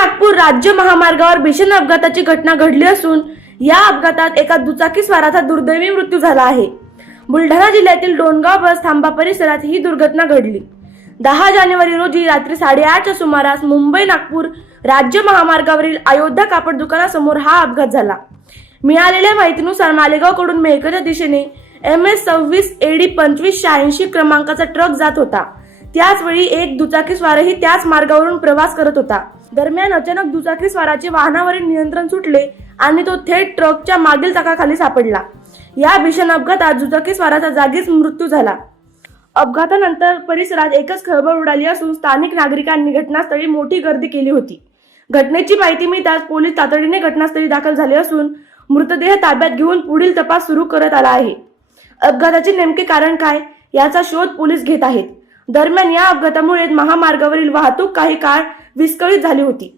नागपूर राज्य महामार्गावर भीषण अपघाताची घटना घडली असून या अपघातात एका दुचाकीस्वाराचा दुर्दैवी मृत्यू झाला आहे। बुलढाणा जिल्ह्यातील डोणगाव बस थांबा परिसरात ही दुर्घटना घडली। 10 जानेवारी रोजी रात्री 8:30च्या सुमारास मुंबई नागपूर राज्य महामार्गावरील अयोध्या कापड दुकानासमोर हा अपघात झाला। मिळालेल्या माहितीनुसार मालेगावकडून मेहकरच्या दिशेने MS 26 AD 2586 क्रमांकाचा ट्रक जात होता। त्याच वेळी एक दुचाकीस्वारही त्याच मार्गावरून प्रवास करत होता। दरम्यान अचानक दुचाकीस्वाराचे वाहनावरील नियंत्रण सुटले आणि तो थेट ट्रकच्या मागील चाकाखाली सापडला। या भीषण अपघातात दुचाकीस्वाराचा जागीच मृत्यू झाला। अपघातानंतर परिसरात एकच खळबळ उडाली असून स्थानिक नागरिकांनी घटनास्थळी मोठी गर्दी केली होती। घटनेची माहिती मिळताच पोलीस तातडीने घटनास्थळी दाखल झाले असून मृतदेह ताब्यात घेऊन पुढील तपास सुरू करत आला आहे। अपघाताचे नेमके कारण काय याचा शोध पोलीस घेत आहेत। दरम्यान या अपघातामुळे महामार्गावरील वाहतूक काही काळ विस्कळीत झाली होती।